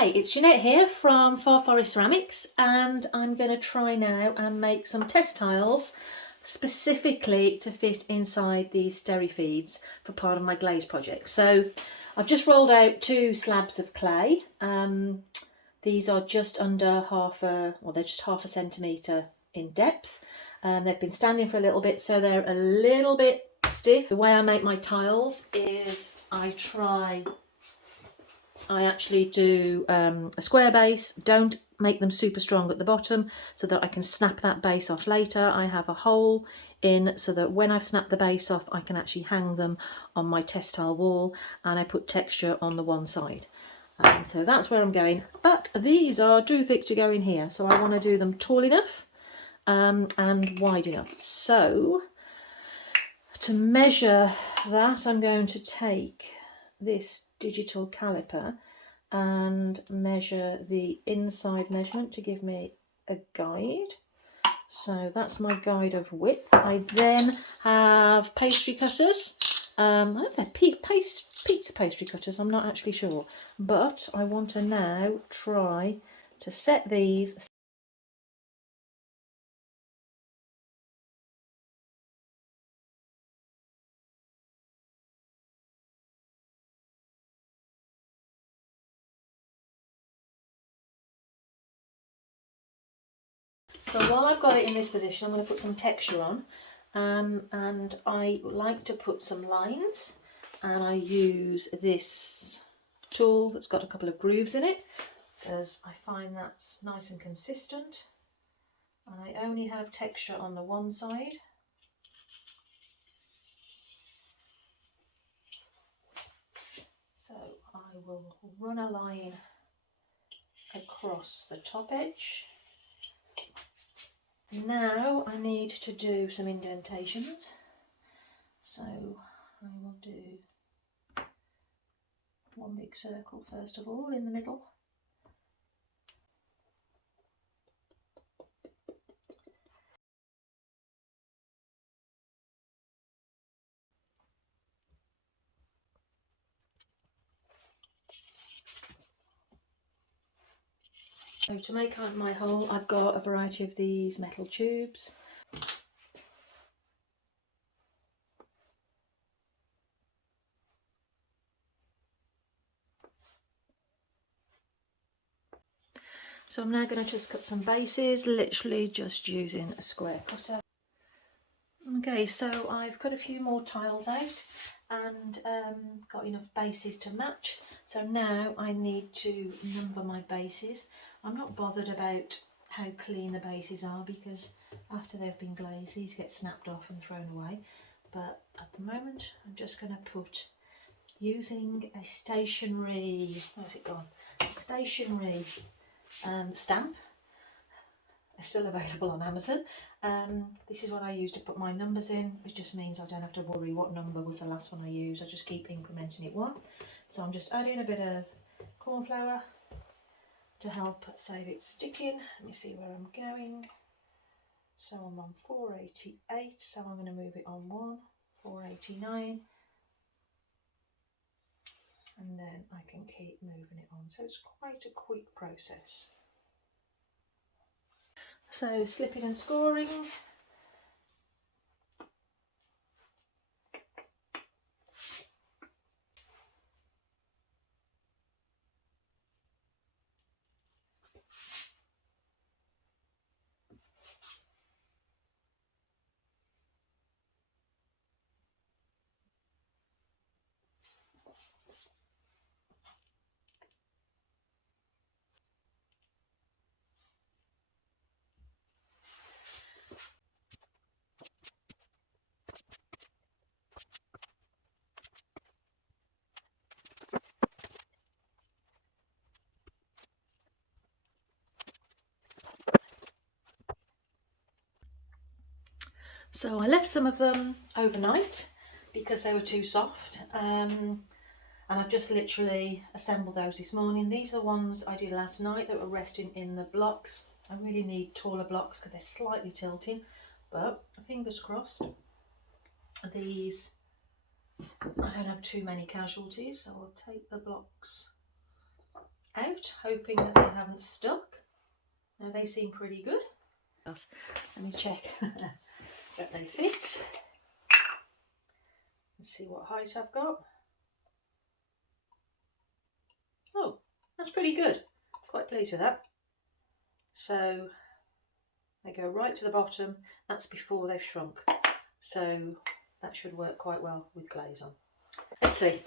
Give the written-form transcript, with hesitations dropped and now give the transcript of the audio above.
Hi, it's Jeanette here from Far Forest Ceramics, and I'm going to try now and make some test tiles specifically to fit inside these sterifeeds for part of my glaze project. So I've just rolled out 2 slabs of clay. These are just under they're just half a centimetre in depth. They've been standing for a little bit, so they're a little bit stiff. The way I make my tiles is I actually do a square base, don't make them super strong at the bottom so that I can snap that base off later. I have a hole in so that when I've snapped the base off I can actually hang them on my test tile wall, and I put texture on the one side. So that's where I'm going, but these are too thick to go in here, so I want to do them tall enough and wide enough. So to measure that, I'm going to take this digital caliper and measure the inside measurement to give me a guide. So that's my guide of width. I then have pastry cutters. I don't know if they're pizza pastry cutters, I'm not actually sure. But I want to now try to set these. So while I've got it in this position, I'm going to put some texture on, and I like to put some lines, and I use this tool that's got a couple of grooves in it because I find that's nice and consistent. And I only have texture on the one side. So I will run a line across the top edge. Now I need to do some indentations, so I will do one big circle first of all in the middle. So to make out my hole, I've got a variety of these metal tubes. So I'm now going to just cut some bases, literally just using a square cutter. Okay, so I've cut a few more tiles out and got enough bases to match. So now I need to number my bases. I'm not bothered about how clean the bases are because after they've been glazed these get snapped off and thrown away. But at the moment I'm just going to put, using a stationery, where's it gone? A stationery stamp. They're still available on Amazon. This is what I use to put my numbers in. It just means I don't have to worry what number was the last one I used. I just keep incrementing it one. So I'm just adding a bit of corn flour to help save it sticking. Let me see where I'm going. So I'm on 488, so I'm going to move it on 489. And then I can keep moving it on. So it's quite a quick process. So slipping and scoring. So I left some of them overnight because they were too soft, and I've just literally assembled those this morning. These are ones I did last night that were resting in the blocks. I really need taller blocks because they're slightly tilting, but fingers crossed these, I don't have too many casualties, so I'll take the blocks out, hoping that they haven't stuck. Now they seem pretty good. Let me check that they fit. Let's see what height I've got. Oh, that's pretty good. Quite pleased with that. So they go right to the bottom. That's before they've shrunk. So that should work quite well with glaze on. Let's see.